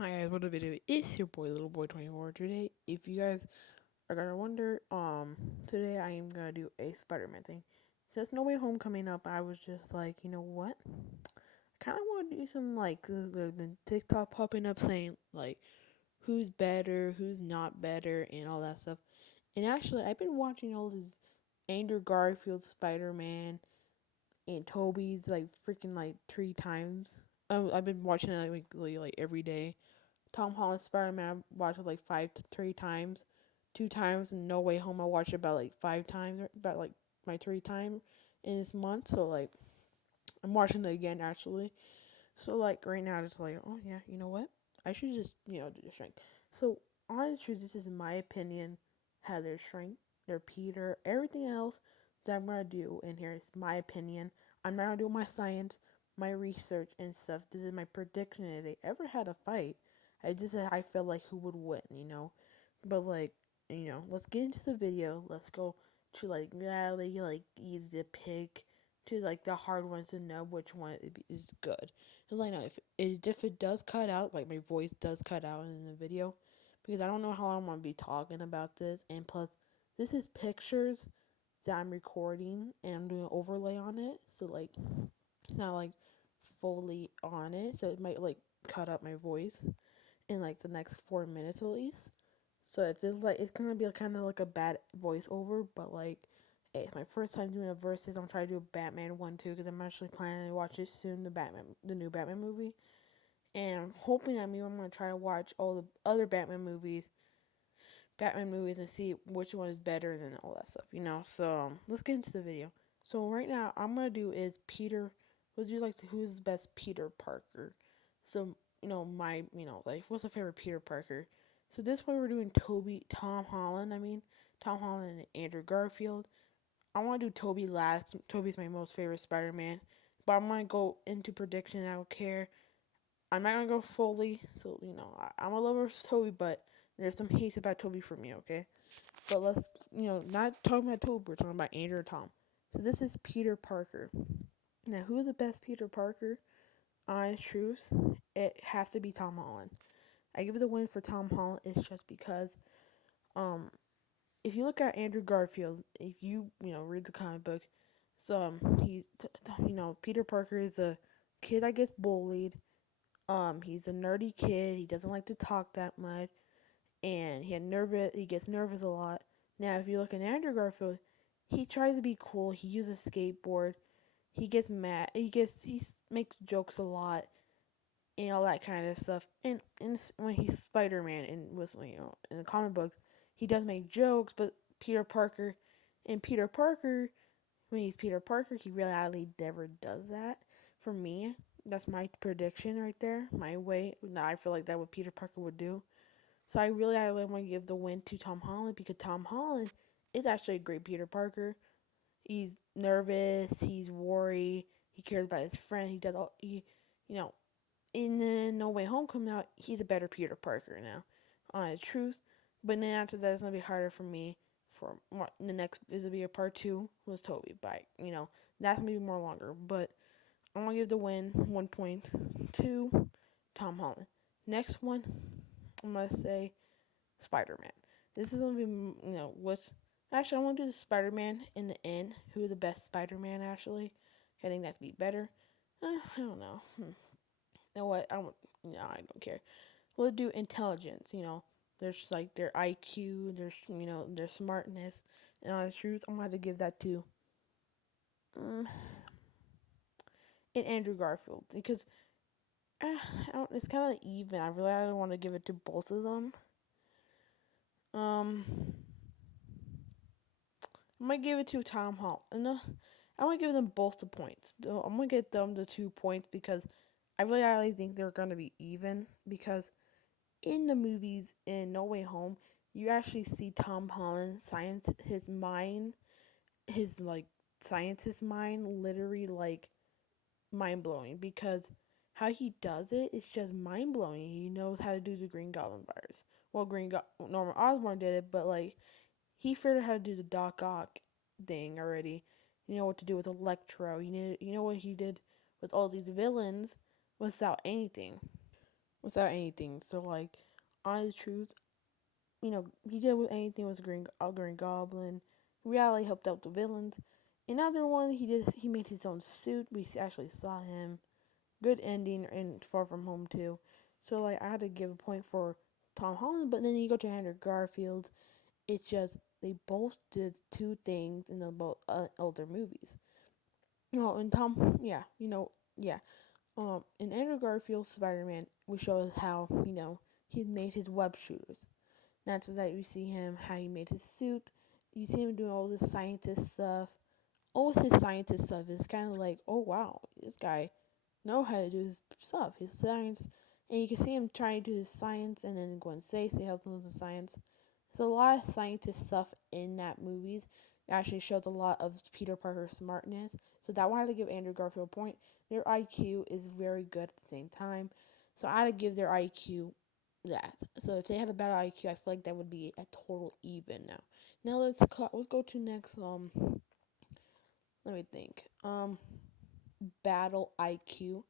Hi guys, what a video. It's your boy Little Boy 24 today. If you guys are gonna wonder, today I am gonna do a Spider-Man thing. Since No Way Home coming up, I was just like, you know what? I kinda wanna do some like, 'cause there's been TikTok popping up saying like who's better, who's not better, and all that stuff. And actually I've been watching all this Andrew Garfield Spider-Man and Toby's like freaking like 3 times. I've been watching it like every day. Tom Holland Spider Man I watched it like 5 to 3 times. 2 times in No Way Home I watched it about like 5 times, about like my 3 time in this month. So like I'm watching it again actually. So like right now it's like, oh yeah, you know what? I should just, do the shrink. So on the truth, this is my opinion how their shrink, their Peter, everything else that I'm gonna do in here is my opinion. I'm not gonna do my science, my research and stuff. This is my prediction if they ever had a fight. I just said I feel like who would win. But like, let's get into the video. Let's go to like really like easy to pick to like the hard ones to know which one is good. And like, now if it does cut out, like my voice does cut out in the video, because I don't know how long I'm gonna be talking about this, and plus, this is pictures that I'm recording and I'm doing an overlay on it, so like it's not like fully on it, so it might like cut up my voice in like the next 4 minutes at least. So if it's like it's gonna be kind of like a bad voiceover, but like hey, it's my first time doing a versus. I'm trying to do a Batman one too because I'm actually planning to watch it soon. The new Batman movie, and I'm hoping that maybe I'm gonna try to watch all the other Batman movies, and see which one is better and all that stuff. So let's get into the video. So right now, I'm gonna do is Peter. Would you like to? Who's the best Peter Parker? So my like what's the favorite Peter Parker? So this one we're doing Tom Holland. I mean Tom Holland and Andrew Garfield. I want to do Toby last. Toby's my most favorite Spider Man, but I'm gonna go into prediction. I don't care. I'm not gonna go fully. So I'm a lover of Toby, but there's some hate about Toby for me. Okay, but let's not talking about Toby. We're talking about Andrew or Tom. So this is Peter Parker. Now, who's the best Peter Parker? Honest truth, it has to be Tom Holland. I give it the win for Tom Holland. It's just because, um, if you look at Andrew Garfield, if you read the comic book, so Peter Parker is a kid that gets bullied. He's a nerdy kid. He doesn't like to talk that much, and he gets nervous a lot. Now, if you look at Andrew Garfield, he tries to be cool. He uses a skateboard. He gets mad. He makes jokes a lot and all that kind of stuff. And when he's Spider Man and was in the comic books, he does make jokes. But Peter Parker, and Peter Parker, when he's Peter Parker, he really never does that. For me, that's my prediction right there. My way. Now I feel like that what Peter Parker would do. So I want to give the win to Tom Holland because Tom Holland is actually a great Peter Parker. He's nervous. He's worried. He cares about his friend. He does all. You know, in the No Way Home coming out, he's a better Peter Parker now. On the truth, but then after that, it's gonna be harder for me. For more, the next is gonna be a part two was Toby, but that's gonna be more longer. But I'm gonna give the win 1 point to Tom Holland. Next one, I'm gonna say Spider Man. This is gonna be what's actually I want to do the Spider Man in the end. Who is the best Spider Man actually? I think that'd be better. I don't know. You know what? I don't care. We'll do intelligence. There's like their IQ. There's their smartness. And on the truth, I'm gonna have to give that to um, and Andrew Garfield because it's kind of even. I don't want to give it to both of them. Um, I'm gonna give it to Tom Holland. No, I'm gonna give them both the points. I'm gonna get them the 2 points because I really think they're gonna be even because in the movies in No Way Home, you actually see Tom Holland science his mind, his like scientist mind, literally like mind blowing because how he does it is just mind blowing. He knows how to do the Green Goblin virus. Well, Norman Osborn did it, but like he figured out how to do the Doc Ock thing already. You know what to do with Electro. You know what he did with all these villains without anything. without anything. So like, honest truth, he did with anything was Green Goblin. Reality helped out the villains. Another one he made his own suit. We actually saw him. Good ending in Far From Home too. So like I had to give a point for Tom Holland, but then you go to Andrew Garfield. It's just they both did two things in the both older movies. And Tom, yeah, yeah. In Andrew Garfield's Spider Man, we show us how he made his web shooters. That's that you see him how he made his suit. You see him doing all this scientist stuff. All his scientist stuff is kind of like, oh wow, this guy know how to do his stuff, his science, and you can see him trying to do his science, and then Gwen Stacy helps him with the science. There's a lot of scientist stuff in that movies. It actually shows a lot of Peter Parker's smartness. So that one I had to give Andrew Garfield a point. Their IQ is very good at the same time. So I had to give their IQ that. So if they had a better IQ, I feel like that would be a total even now. Now let's go to next. Let me think. Battle IQ.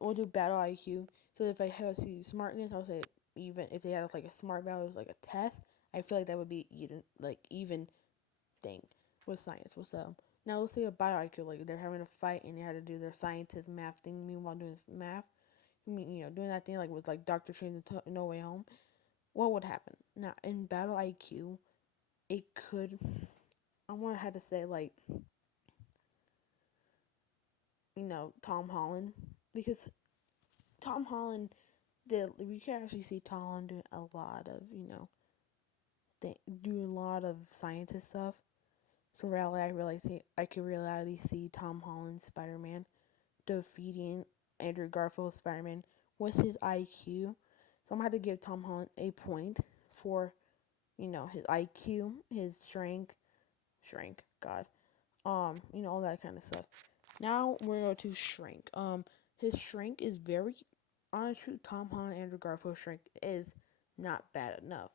We'll do battle IQ. So if I have see smartness, I'll say even if they had like a smart battle, it was like a test. I feel like that would be even thing with science. With now let's say a battle IQ, like they're having a fight and they had to do their scientist math thing. Meanwhile doing math, doing that thing like with like Doctor Strange in No Way Home. What would happen now in battle IQ? It could. I want to have to say like Tom Holland because Tom Holland did. We can actually see Tom Holland doing a lot of doing a lot of scientist stuff. So reality, I could reality see Tom Holland's Spider Man defeating Andrew Garfield's Spider Man with his IQ. So I'm gonna have to give Tom Holland a point for his IQ, his strength, God, all that kind of stuff. Now we're going to shrink. His shrink is very honestly. Tom Holland, Andrew Garfield's shrink is not bad enough,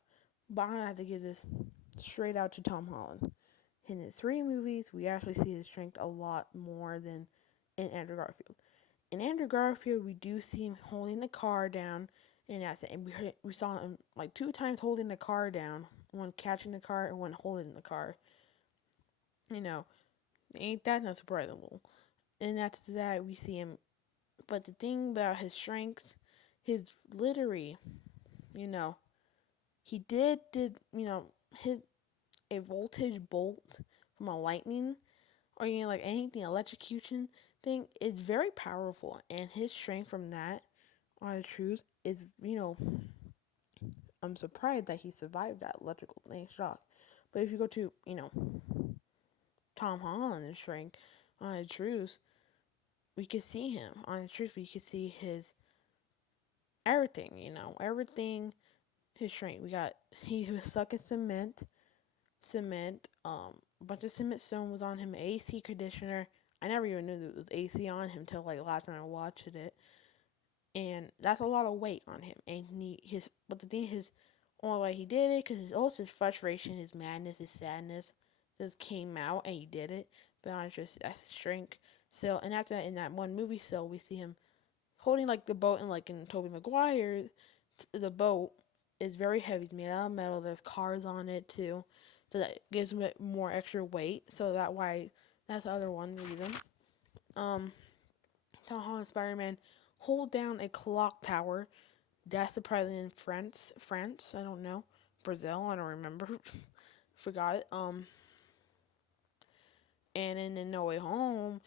but I'm gonna have to give this straight out to Tom Holland. In his three movies, we actually see his strength a lot more than in Andrew Garfield. In Andrew Garfield, we do see him holding the car down, and that's it. And we saw him like two times holding the car down, one catching the car and one holding the car. You know, ain't that not surprisable? And that's that we see him. But the thing about his strengths, his literary, you know, he did his a voltage bolt from a lightning or like anything electrocution thing is very powerful, and his strength from that on the truth is I'm surprised that he survived that electrical shock. But if you go to Tom Holland's strength on the truth, we could see him on the truth. We could see his everything, everything. His strength. He was stuck in cement. A bunch of cement stone was on him. AC conditioner. I never even knew there was AC on him till like last time I watched it, and that's a lot of weight on him. And but the thing his only way he did it because his frustration, his madness, his sadness just came out and he did it. But honestly, that's strength. So and after that, in that one movie, so we see him holding like the boat and like in Tobey Maguire, the boat is very heavy. It's made out of metal. There's cars on it too, so that gives him more extra weight. So that's the other one reason. Um, Tom Holland Spider Man hold down a clock tower. That's surprising in France. France, I don't know. Brazil, I don't remember. Forgot it. And in No Way Home,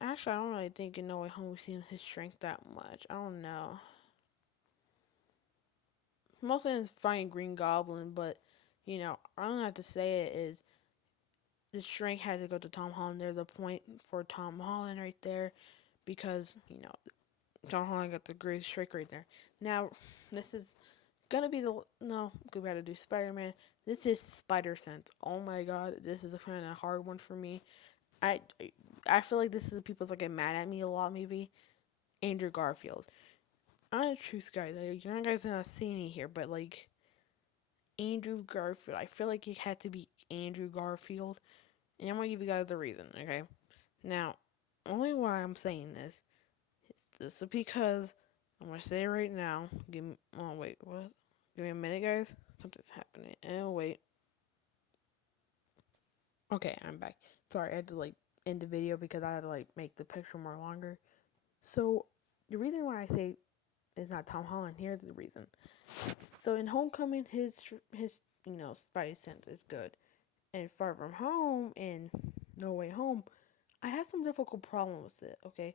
actually, I don't really think in No Way Home we've seen his strength that much. I don't know. Mostly in fighting Green Goblin, but I don't have to say it is the strength had to go to Tom Holland. There's a point for Tom Holland right there because Tom Holland got the greatest strength right there. Now, this is gonna be the no. We gotta do Spider Man. This is Spider Sense. Oh my God, this is a kind of hard one for me. I I feel like this is the people's like get mad at me a lot. Maybe Andrew Garfield. I'm a truth guy. Like, you guys not see me here, but like Andrew Garfield. I feel like it had to be Andrew Garfield, and I'm gonna give you guys the reason. Okay, now only why I'm saying this is because I'm gonna say it right now. Give me. Oh wait, what? Give me a minute, guys. Something's happening. And wait. Okay, I'm back. Sorry, I had to like end the video because I had to like make the picture more longer. So the reason why I say it's not Tom Holland, here's the reason. So in Homecoming, his spidey sense is good, and Far From Home and No Way Home, I had some difficult problems with it. Okay,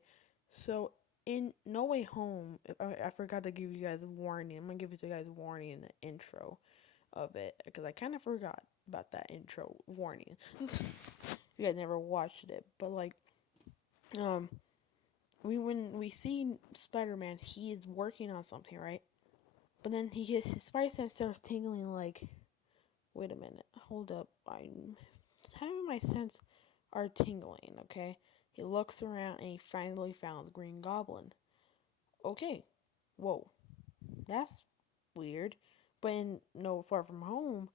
so in No Way Home, I forgot to give you guys a warning. I'm gonna give you guys a warning in the intro of it because I kind of forgot about that intro warning. You guys never watched it, but like, um, when we see Spider Man, he is working on something, right? But then he gets his spider sense starts tingling. Like, wait a minute, hold up, I'm having my sense are tingling. Okay, he looks around and he finally found the Green Goblin. Okay, whoa, that's weird. But in No Far From Home,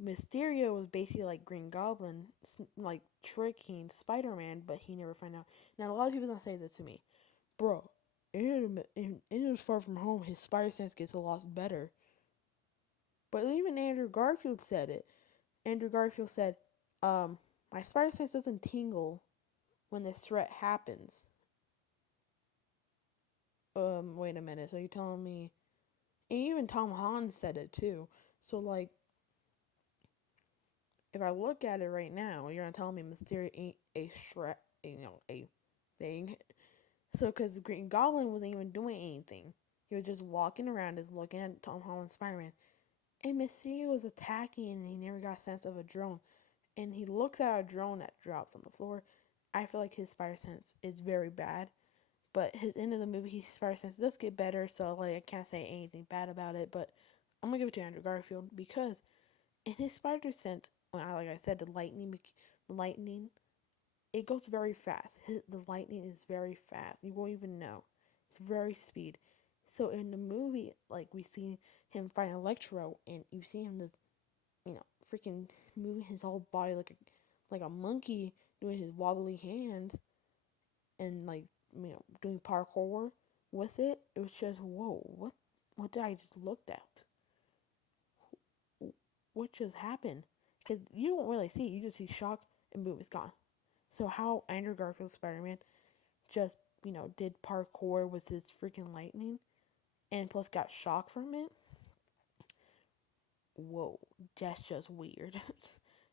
Mysterio was basically like Green Goblin, like tricking Spider Man, but he never found out. Now a lot of people don't say this to me, bro. In Far From Home, his spider sense gets a lot better. But even Andrew Garfield said it. Andrew Garfield said, my spider sense doesn't tingle when this threat happens. Wait a minute. So you're telling me, and even Tom Holland said it too. So like, if I look at it right now, you're gonna tell me Mysterio ain't a threat, a thing. So because the Green Goblin wasn't even doing anything, he was just walking around, just looking at Tom Holland's Spider-Man, and Mysterio was attacking, and he never got a sense of a drone. And he looks at a drone that drops on the floor. I feel like his spider sense is very bad. But his end of the movie, his spider sense does get better, so like I can't say anything bad about it. But I'm gonna give it to Andrew Garfield because in his spider sense, like I said, the lightning, it goes very fast. The lightning is very fast. You won't even know. It's very speed. So in the movie, like we see him fight Electro, and you see him just freaking moving his whole body like a monkey, doing his wobbly hands and like doing parkour with it. It was just whoa, what did I just looked at? What just happened? Because you don't really see it, you just see shock and boom, it's gone. So how Andrew Garfield's Spider-Man just did parkour with his freaking lightning and plus got shock from it. Whoa, that's just weird.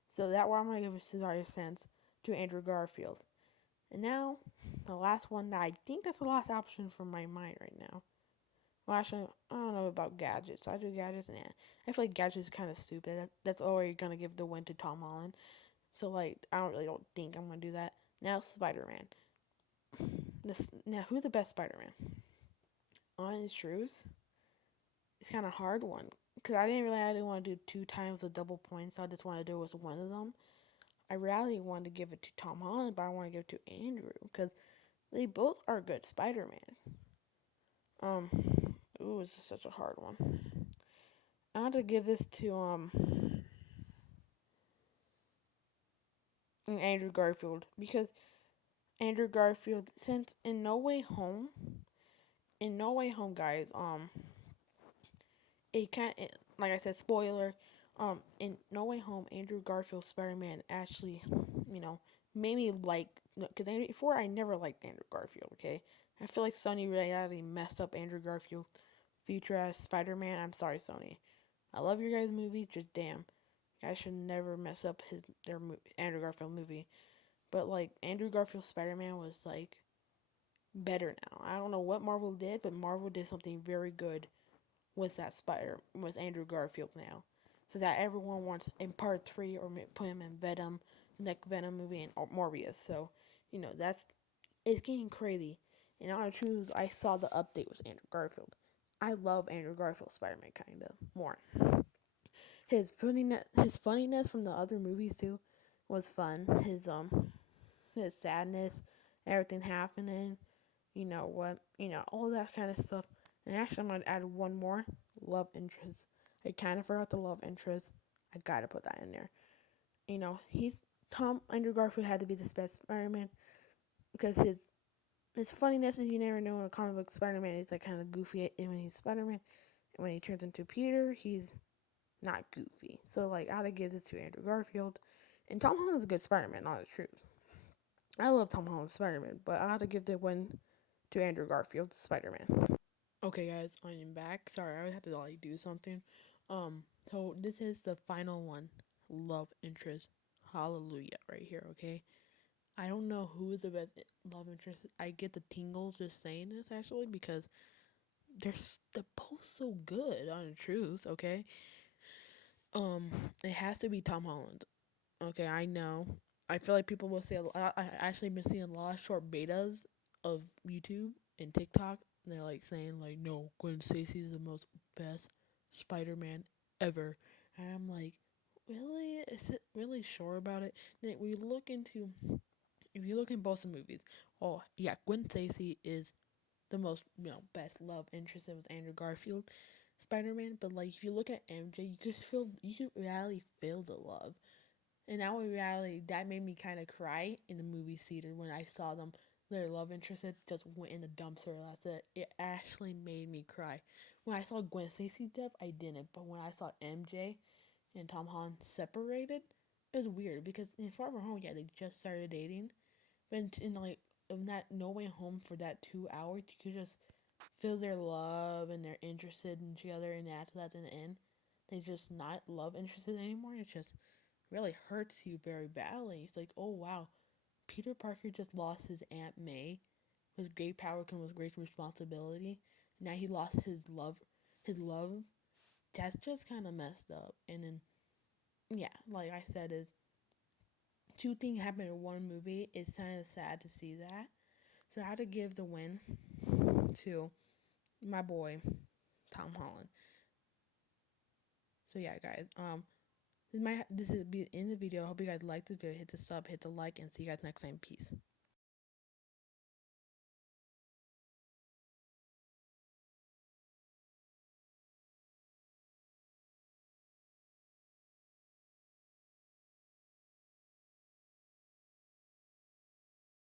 So that why I'm gonna give a Cesar sense to Andrew Garfield. And now, the last one that I think that's the last option for my mind right now. Well, actually, I don't know about gadgets. I do gadgets, and I feel like gadgets is kind of stupid. That's already gonna give the win to Tom Holland. So like, I don't think I'm gonna do that. Now Spider Man. This now who's the best Spider Man? Honest truth, it's kind of hard one because I didn't want to do two times the double points. So I just want to do it with one of them. I really wanted to give it to Tom Holland, but I want to give it to Andrew because they both are good Spider Man. Um, ooh, this is such a hard one. I want to give this to Andrew Garfield because Andrew Garfield, since in No Way Home, guys, it can't like I said, spoiler, in No Way Home, Andrew Garfield's Spider Man actually, made me like because before I never liked Andrew Garfield. Okay, I feel like Sony really messed up Andrew Garfield future as Spider Man. I'm sorry, Sony. I love your guys' movies, just damn, you guys should never mess up their Andrew Garfield movie. But like Andrew Garfield Spider Man was like better now. I don't know what Marvel did, but Marvel did something very good with that Spider with Andrew Garfield now, so that everyone wants in part 3 or put him in Venom, the next Venom movie, and Morbius. So that's it's getting crazy. And on the truth, I saw the update with Andrew Garfield. I love Andrew Garfield Spider Man kind of more. His funniness from the other movies too was fun. His sadness, everything happening, all that kind of stuff. And actually, I'm gonna add one more love interest. I kind of forgot the love interest. I gotta put that in there. He's Tom Andrew Garfield had to be the best Spider-Man because His funniness is you never know in a comic book Spider-Man is like kind of goofy when he's Spider-Man, and when he turns into Peter, he's not goofy. So like, I'd give it to Andrew Garfield, and Tom Holland's a good Spider-Man. Not the truth. I love Tom Holland's Spider-Man, but I had to give the win to Andrew Garfield's Spider-Man. Okay, guys, I am back. Sorry, I had to like do something. So this is the final one, love interest. Hallelujah, right here. Okay, I don't know who is the best love interest. I get the tingles just saying this actually because they're both so good on the truth. Okay, um, it has to be Tom Holland. Okay, I know. I feel like people will say I actually been seeing a lot of short betas of YouTube and TikTok. And they're like saying like, no, Gwen Stacy is the most best Spider-Man ever. And I'm like, really? Is it really sure about it? Then we look into if you look in both the movies. Oh yeah, Gwen Stacy is the most best love interest. It was Andrew Garfield Spider-Man. But like if you look at MJ, you could really feel the love. And now in reality, that made me kind of cry in the movie theater when I saw them. Their love interest just went in the dumpster. That's it. It actually made me cry. When I saw Gwen Stacy's death, I didn't. But when I saw MJ and Tom Holland separated, it was weird because in Far From Home, yeah, they just started dating. But in like in that No Way Home for that 2 hours, you could just feel their love and they're interested in each other. And after that's in the end, they just not love interested anymore. It's just really hurts you very badly. It's like, oh wow, Peter Parker just lost his Aunt May. With great power comes with great responsibility. Now he lost his love. His love. That's just kind of messed up. And then, yeah, like I said, is two things happen in one movie. It's kind of sad to see that. So I had to give the win to my boy Tom Holland. So yeah, guys. This is be in the video. I hope you guys liked the video. Hit the sub, hit the like, and see you guys next time. Peace.